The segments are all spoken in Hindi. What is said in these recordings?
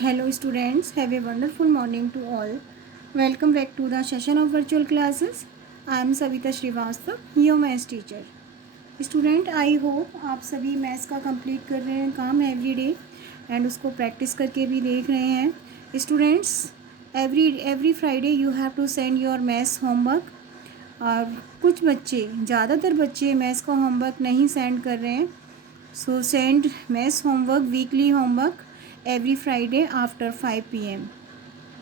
Hello students, have a wonderful morning to all. Welcome back to the session of virtual classes. I am Savita Srivastav, your maths teacher. Student I hope आप सभी मैथ्स का कंप्लीट कर रहे हैं काम एवरी डे एंड उसको प्रैक्टिस करके भी देख रहे हैं students. Every Friday you have to send your maths homework. और कुछ बच्चे, ज़्यादातर बच्चे मैथ्स का होमवर्क नहीं सेंड कर रहे हैं. सो send maths homework, weekly homework every Friday after 5 p.m.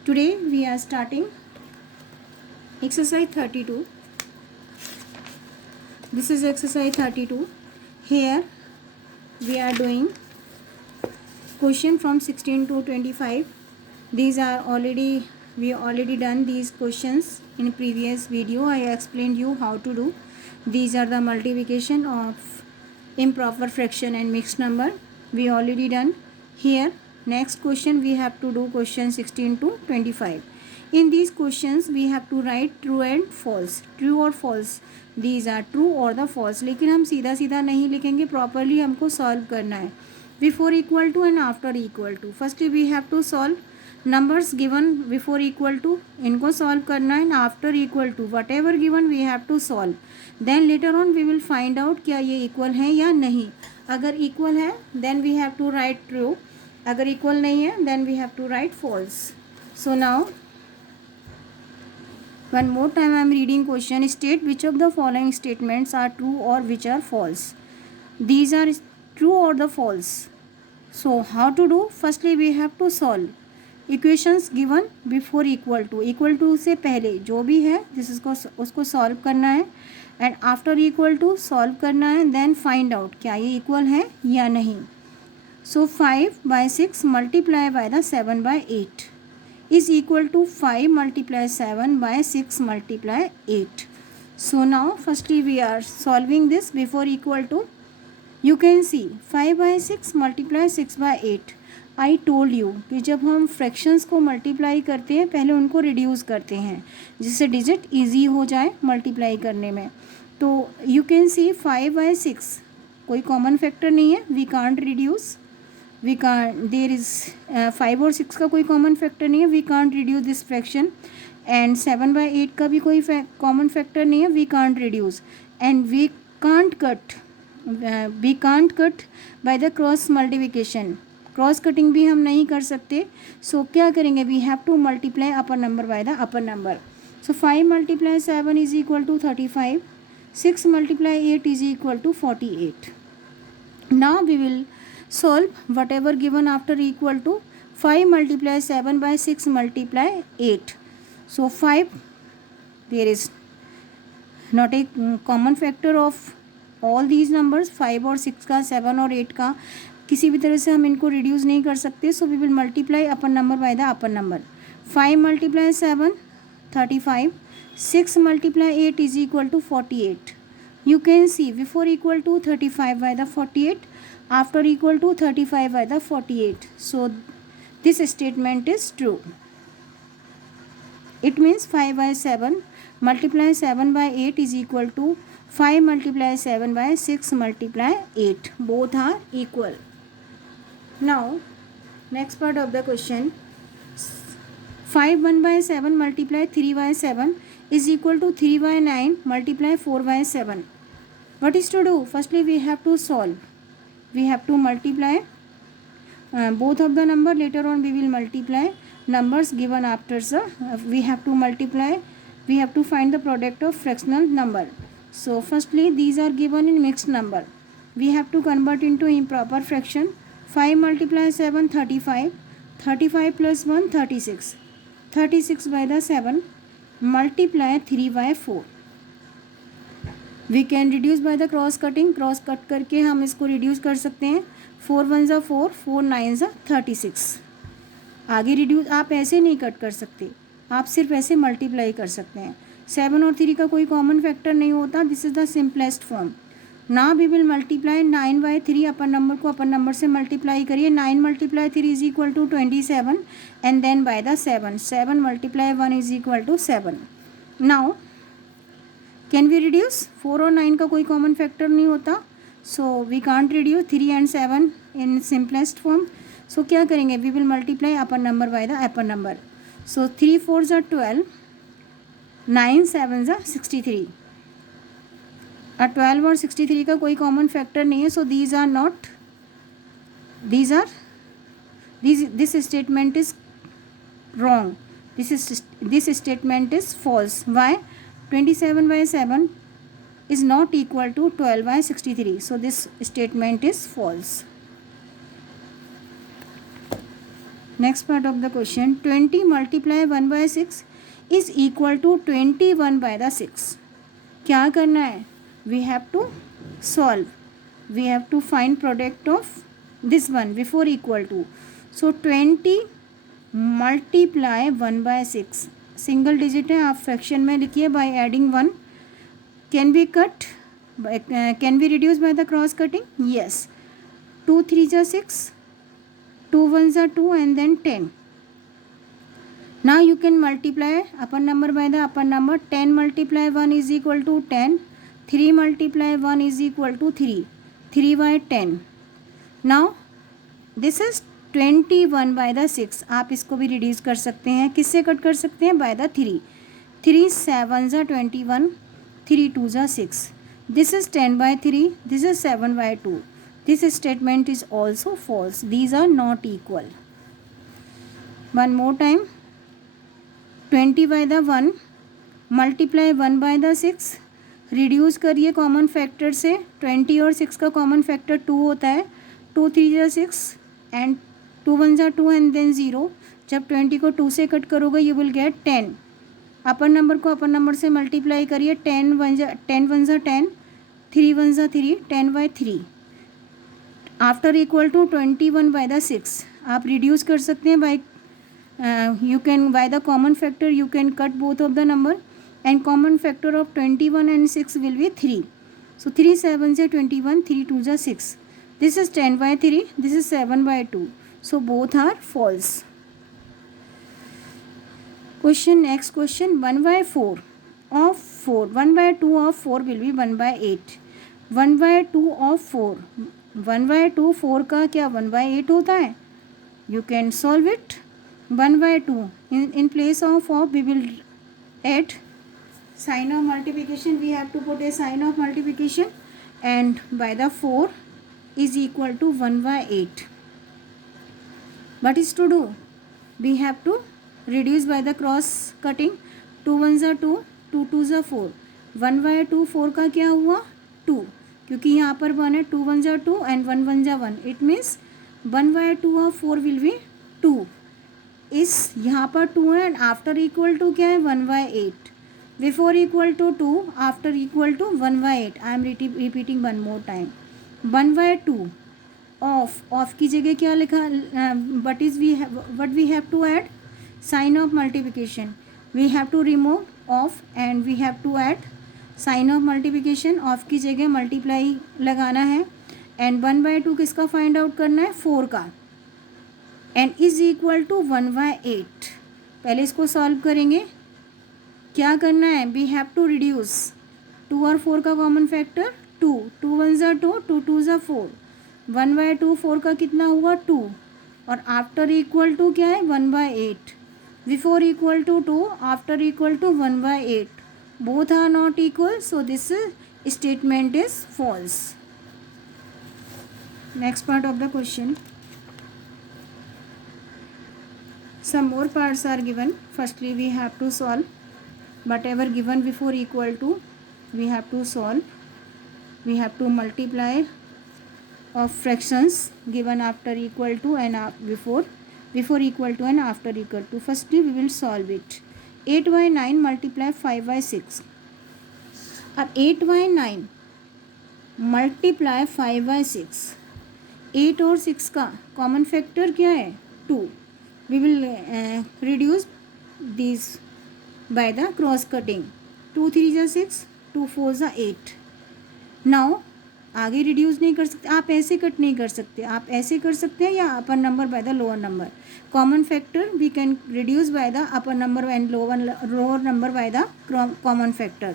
Today we are starting exercise 32. This is exercise 32. Here we are doing question from 16 to 25. These are we already done these questions in previous video. I explained you how to do. These are the multiplication of improper fraction and mixed number. We already done. Here next question we have to do question 16 to 25. In these questions we have to write true and false. True or false, these are true or the false. लेकिन हम सीधा सीधा नहीं लिखेंगे, प्रॉपरली हमको सॉल्व करना है. Before equal to and after equal to. Firstly we have to solve numbers given before equal to, इनको सॉल्व करना है. After equal to whatever given we have to solve. Then later on we will find out क्या ये इक्वल है या नहीं. अगर इक्वल है then we have to write true. अगर इक्वल नहीं है then we have to write false. So now one more time I am reading question. State which of the following statements are true और which are false. These are true और the false. So how to do. Firstly we have to solve equations given before equal to. Equal to से पहले जो भी है उसको सॉल्व करना है and after equal to solve करना है. देन फाइंड आउट क्या ये इक्वल है या नहीं. So 5 by 6 multiply by the 7 by 8 is equal to 5 multiply 7 by 6 multiply 8. So now firstly we are solving this before equal to. You can see 5 by 6 multiply 6 by 8. I told you कि जब हम फ्रैक्शंस को मल्टीप्लाई करते हैं पहले उनको रिड्यूस करते हैं जिससे डिजिट ईजी हो जाए मल्टीप्लाई करने में. तो यू कैन सी 5 by 6 कोई कॉमन फैक्टर नहीं है. We can't reduce. We can't, there is 5 और 6 का कोई कॉमन फैक्टर नहीं है. We can't reduce this fraction. And 7 by 8 का भी कोई कॉमन फैक्टर नहीं है. We can't reduce and we can't cut by the cross multiplication. Cross cutting भी हम नहीं कर सकते. सो क्या करेंगे, we have to multiply upper number by the upper number. So 5 multiply 7 is equal to 35. 6 multiply 8 is equal to 48. Now we will solve whatever given after equal to. 5 multiply 7 by 6 multiply 8. So 5, there is not a common factor of all these numbers. 5 और 6 का, 7 और 8 का किसी भी तरह से हम इनको रिड्यूस नहीं कर सकते. So we will multiply upper number by the upper number. 5 multiply 7 35. 6 multiply 8 is equal to 48. You can see before equal to 35 by the 48, after equal to 35 by the 48. So this statement is true. It means 5 by 7 multiply 7 by 8 is equal to 5 multiply 7 by 6 multiply 8. Both are equal. Now next part of the question. 5 1 by 7 multiply 3 by 7 is equal to 3 by 9 multiply 4 by 7. What is to do? Firstly we have to solve. We have to multiply both of the number. Later on we will multiply numbers given after the we have to multiply. We have to find the product of fractional number. So firstly these are given in mixed number. We have to convert into improper fraction. 5 multiply 7 35. 35 plus 1 36. 36 by the 7 multiply 3 by 4. We can reduce by the cross cutting. Cross cut करके हम इसको रिड्यूस कर सकते हैं. 4 1 ज़ा 4, 4 9 ज़ा 36. आगे रिड्यूस आप ऐसे नहीं कट कर सकते, आप सिर्फ ऐसे मल्टीप्लाई कर सकते हैं. 7 और 3 का कोई कॉमन फैक्टर नहीं होता. This is the simplest form. ना we will multiply 9 by 3. Upper number को अपर नंबर से मल्टीप्लाई करिए. 9 multiply 3 is equal to 27 and then by the 7. 7 multiply 1 is equal to 7. Now can we reduce. 4 और 9 का कोई कॉमन फैक्टर नहीं होता. So we can't reduce 3 and 7 in simplest form. So क्या करेंगे, we will multiply upper number by the upper number. So 3 4 are 12, 9 7 are 63. 12 और 63 का कोई कॉमन फैक्टर नहीं है. So these are not, this statement is wrong. This statement is false. Why? 27 by 7 is not equal to 12 by 63. So this statement is false. Next part of the question, 20 multiply 1 by 6 is equal to 21 by the 6. क्या करना है, we have to solve, we have to find product of this one before equal to. So 20 multiply 1 by 6, single digit है, आप फ्रैक्शन में लिखिए by adding 1. Can be cut, can be reduce by the cross cutting, yes. 2 3 are 6, 2 1 are 2 and then 10. Now you can multiply upper number by the upper number. 10 multiply 1 is equal to 10, 3 multiply 1 is equal to 3, 3 by 10. Now this is 21 by the 6. आप इसको भी रिड्यूस कर सकते हैं, किससे कट कर सकते हैं, bye the 3. 3 7 are 21, 3 2 are 6. This is 10 by 3, this is 7 by 2. This statement is also false. These are not equal. One more time. 20 by the 1 multiply 1 by the 6, reduce करिए कॉमन फैक्टर से. 20 और 6 का कॉमन फैक्टर 2 होता है. 2 3 are 6 and 2 1 are 2 and then 0. जब 20 को 2 से कट करोगे you will gate 10. Upper number को अपर नंबर से मल्टीप्लाई करिए. 10 1 are 10, 3 1 are 3, 10 by 3. After equal to 21 by the 6. आप रिड्यूस कर सकते हैं by, you can by the common factor you can cut both of the number, and common factor of 21 and 6 will be 3. So 3 7 are 21, 3 2 are 6. This is 10 by 3, this is 7 by 2. So both are false. Question, next question, 1 by 4 of 4, 1 by 2 of 4 will be 1 by 8. 1 by 2 of 4, 1 by 2 4 का क्या 1 by 8 होता है. You can solve it. 1 by 2 in place of we will add sign of multiplication. We have to put a sign of multiplication, and by the 4 is equal to 1 by 8. What is to do? We have to reduce by the cross cutting. 2 1 are 2, 2 2 are 4. 1 by 2 4 का क्या हुआ 2, क्योंकि यहाँ पर 1 है. 2 1 are 2 and 1 1 are 1. It means 1 by 2 of 4 will be 2. इस यहाँ पर 2 है एंड आफ्टर इक्वल टू क्या है 1 by 8. Before equal to 2, after equal to 1 by 8. I am repeating one more time. 1 by 2 of की जगह क्या लिखा, what we have to add sign of multiplication. We have to remove of and we have to add sign of multiplication. Of की जगह मल्टीप्लाई लगाना है एंड 1 by 2 किसका फाइंड आउट करना है 4 का, and is equal to 1 by 8. पहले इसको सॉल्व करेंगे. क्या करना है, वी हैव टू रिड्यूस 2 और 4 का common factor 2, 2 1 are 2, 2 2 are 4. 1 by 2 4 का कितना हुआ 2, और आफ्टर इक्वल टू क्या है 1 by 8. Before equal to 2, after equal to 1 by 8. Both are not equal, so this statement is false. Next part of the question. Some more parts are given. Firstly, we have to solve whatever given before equal to. We have to solve. We have to multiply of fractions given after equal to and before equal to and after equal to. Firstly, we will solve it. 8 by 9 multiply 5 by 6. अब 8 by 9 multiply 5 by 6. 8 और 6 का कॉमन फैक्टर क्या है 2. We will reduce these by the cross cutting. 2 3 are 6, 2 4 are 8. Now आगे रिड्यूस नहीं कर सकते, आप ऐसे कट नहीं कर सकते, आप ऐसे कर सकते हैं या upper number by the lower number. Common factor we can reduce by the upper number and lower number by the common factor.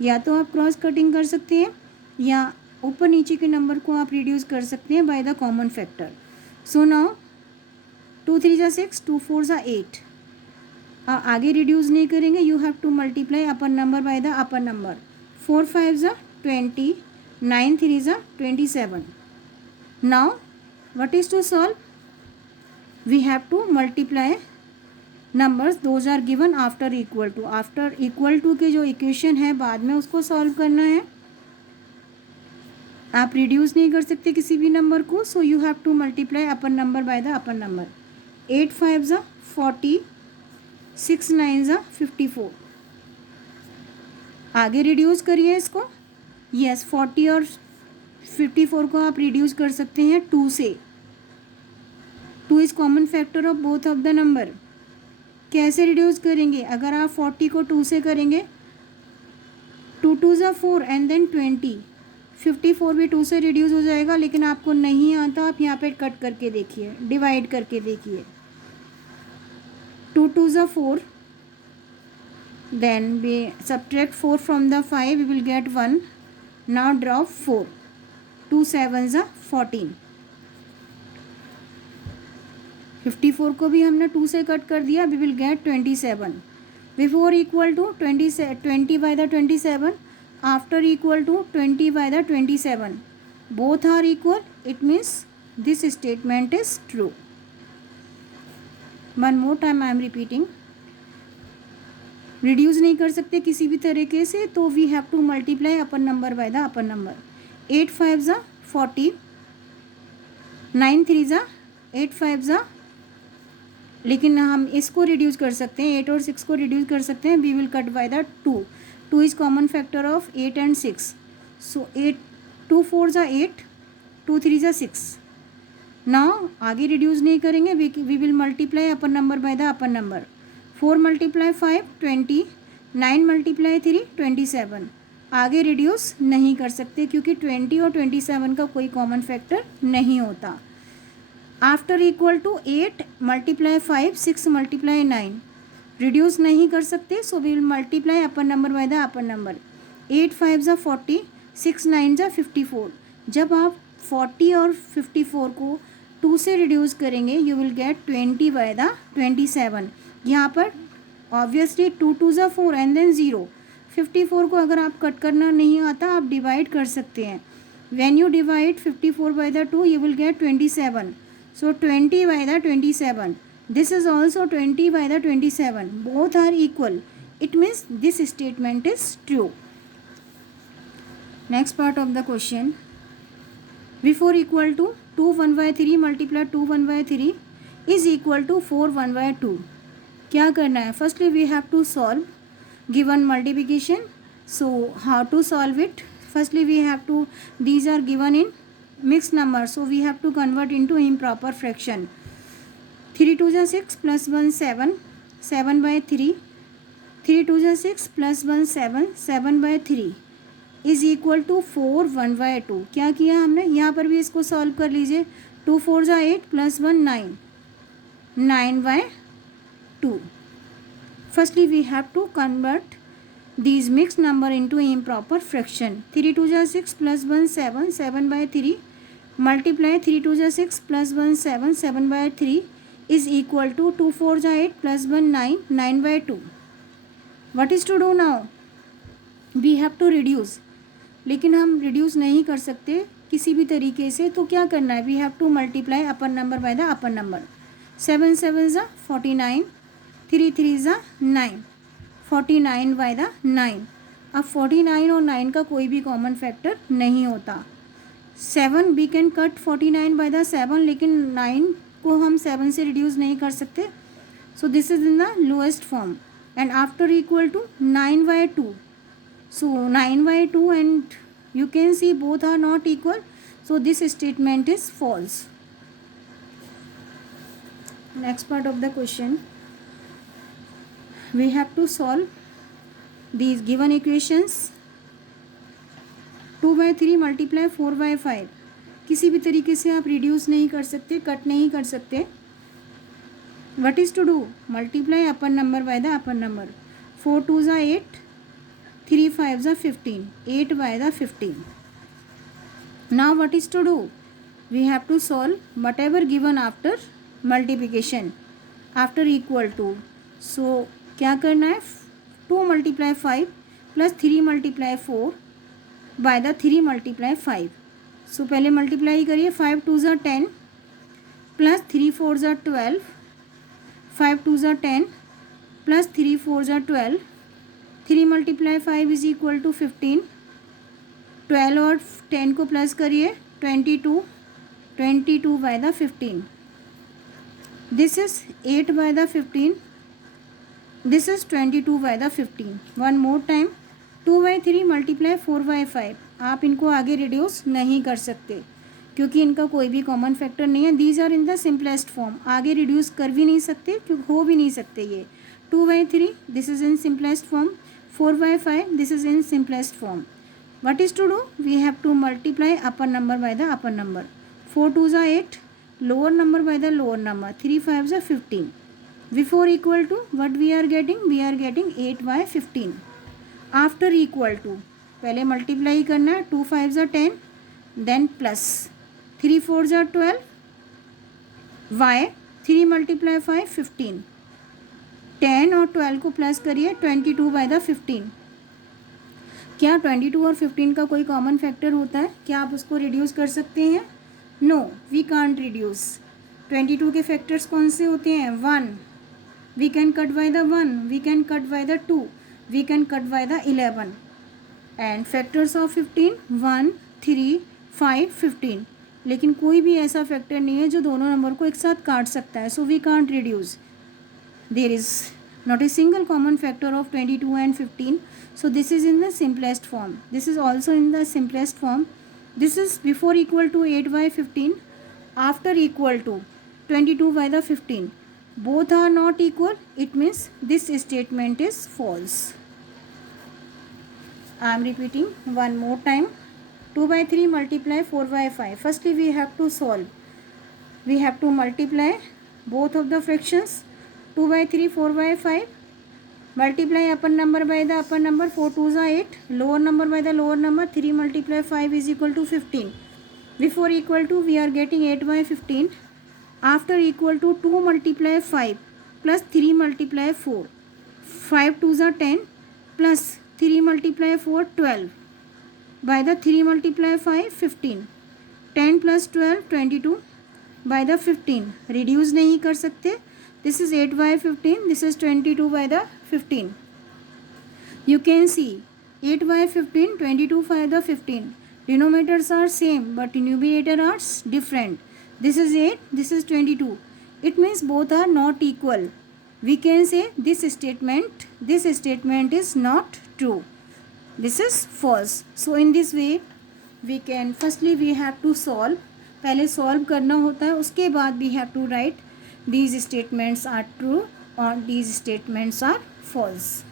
या तो आप क्रॉस कटिंग कर सकते हैं या ऊपर नीचे के नंबर को आप रिड्यूस कर सकते हैं bye the common factor. So now 2 3 जा 6, 2 4 जा 8. आगे रिड्यूस नहीं करेंगे. You have to multiply upper number by the upper number. 4 5 जा 20, 9 3 जा 27. Now what is to solve? We have to multiply numbers those are given after equal to. After equal to के जो इक्वेशन है बाद में उसको सॉल्व करना है. आप रिड्यूस नहीं कर सकते किसी भी नंबर को. So you have to multiply upper number by the upper number. 8 5 जा 40, 6 9 जा 54. आगे रिड्यूस करिए इसको. यस 40 और 54 को आप रिड्यूस कर सकते हैं 2 से. 2 is common factor of both of the number. कैसे रिड्यूस करेंगे? अगर आप 40 को 2 से करेंगे 2 2 जा 4 एंड देन 20. 54 भी 2 से रिड्यूस हो जाएगा, लेकिन आपको नहीं आता. आप यहाँ पे कट करके देखिए, डिवाइड करके देखिए. 2 2 जा 4, then we subtract 4 from the 5, we will get 1. Now drop 4. 2 7 जा 14. 54 को भी हमने 2 से कट कर दिया. we will get 27. Before equal to 20 by the 27, after equal to 20 by the 27. Both are equal. It means this statement is true. One more time I am repeating. Reduce नहीं कर सकते किसी भी तरीके से, तो we have to multiply upper number by the upper number. 8 5 जा 40, 9 3 जा 8 5 जा. लेकिन हम इसको रिड्यूस कर सकते हैं, 8 और 6 को रिड्यूस कर सकते हैं. We will cut by the 2. 2 is common factor of 8 and 6. So 8 2 4 जा 8, 2 3 जा 6. नाउ आगे रिड्यूस नहीं करेंगे. We will multiply upper number by the upper number. 4 multiply 5 20, 9 multiply 3 27. आगे रिड्यूस नहीं कर सकते क्योंकि 20 और 27 का कोई कॉमन फैक्टर नहीं होता. After equal to 8 multiply 5, 6 multiply 9. Reduce नहीं कर सकते, so we will multiply upper number by the upper number. 8 5 जा 40, 6 9 जा 54. जब आप 40 और 54 को 2 से रिड्यूस करेंगे you will gate 20 by the 27. यहाँ पर ऑब्वियसली 2 2 जा 4 एंड देन 0. 54 को अगर आप कट करना नहीं आता आप डिवाइड कर सकते हैं. When you divide 54 by the 2 you will get 27. So 20 by the 27. This is also 20 by the 27. Both are equal. It means this statement is true. Next part of the question. Before equal to 2 1 by 3 multiply 2 1 by 3 is equal to 4 1 by 2. क्या करना है? Firstly we have to solve given multiplication. So how to solve it? Firstly we have to, these are given in mix number, so we have to convert into improper fraction. 3 2 जा 6 प्लस 1 7, 7 by 3. 3 2 जा 6 plus 1 7, 7 by 3 is equal to 4 1 by 2. क्या किया हमने? यहाँ पर भी इसको सॉल्व कर लीजिए. 2 4 जा 8 plus 1 9, 9 by 2. Firstly we have to convert these mixed number into improper fraction. 3 2 जा 6 प्लस 1 7, 7 by 3 मल्टीप्लाई 3 2 जा 6 plus 1 7, 7 by 3 is equal to 2 4 जा 8 plus 1 9, 9 by 2. What is to do now? We have to reduce. लेकिन हम रिड्यूस नहीं कर सकते किसी भी तरीके से, तो क्या करना है? We have to multiply upper number by the upper number. 7 7 जा 49, 3 3 जा 9, 49 बाय द 9. अब 49 और 9 का कोई भी कॉमन फैक्टर नहीं होता. 7 we can cut 49 by the 7, लेकिन 9 को हम 7 से रिड्यूस नहीं कर सकते. So this is in the lowest form. And after equal to 9 by 2. So 9 by 2 and you can see both are not equal. So this statement is false. Next part of the question. We have to solve these given equations. 2 by 3 multiply 4 by 5. किसी भी तरीके से आप रिड्यूस नहीं कर सकते, कट नहीं कर सकते. What is to do? Multiply upper number by the upper number. 4 2 जा 8, 3 5 जा 15, 8 by the 15. Now what is to do? We have to solve whatever given after multiplication after equal to, so क्या करना है, 2 multiply 5 plus 3 multiply 4 by the 3 multiply 5. So पहले मल्टीप्लाई करिए, 5 2 ज़ा 10 प्लस 3 4 ज़ा 12, 5 2 ज़ा 10 प्लस 3 4 ज़ा 12, 3 मल्टीप्लाई 5 इज इक्वल टू 15, 12 और 10 को प्लस करिए 22, 22 by the 15. This is 8 by the 15, this is 22 by the 15. One more time, 2 by 3 multiply 4 by 5. आप इनको आगे रिड्यूस नहीं कर सकते क्योंकि इनका कोई भी कॉमन फैक्टर नहीं है. These are in the simplest form. आगे रिड्यूस कर भी नहीं सकते क्योंकि हो भी नहीं सकते. ये 2 by 3 this is in simplest form, 4 by 5 this is in simplest form. What is to do? We have to multiply upper number by the upper number. 4 2s are 8, lower number by the lower number. 3 5s are 15. Before equal to, what we are getting? We are getting 8 by 15. After equal to, पहले multiply करना है, 2 5s are 10, then plus 3 4s are 12. Why? 3 multiply 5 15. 10 और 12 को प्लस करिए, 22 by the 15. क्या 22 और 15 का कोई कॉमन फैक्टर होता है? क्या आप उसको रिड्यूस कर सकते हैं? No, we can't reduce. 22 के फैक्टर्स कौन से होते हैं? 1, we can cut by the 1, we can cut by the 2, we can cut by the 11. And factors of 15 1 3 5 15. लेकिन कोई भी ऐसा फैक्टर नहीं है जो दोनों नंबर को एक साथ काट सकता है. So we can't reduce. There is not a single common factor of 22 and 15. So this is in the simplest form. This is also in the simplest form. This is before equal to 8 by 15, after equal to 22 by the 15. Both are not equal. It means this statement is false. I am repeating one more time. 2 by 3 multiply 4 by 5. Firstly we have to solve. We have to multiply both of the fractions. 2 by 3 4 by 5, multiply upper number by the upper number, 4 2s are 8, lower number by the lower number, 3 multiply 5 is equal to 15. Before equal to, we are getting 8 by 15. After equal to, 2 multiply 5 plus 3 multiply 4, 5 2s are 10 plus 3 multiply 4 12 by the 3 multiply 5 15, 10 plus 12 22 by the 15. reduce नहीं कर सकते. This is 8 by 15. This is 22 by the 15. You can see 8 by 15, 22 by the 15. Denominators are same but numerator are different. This is 8. This is 22. It means both are not equal. We can say this statement is not true. This is false. So in this way we can, firstly we have to solve. पहले solve करना होता है, उसके बाद we have to write these statements are true or these statements are false.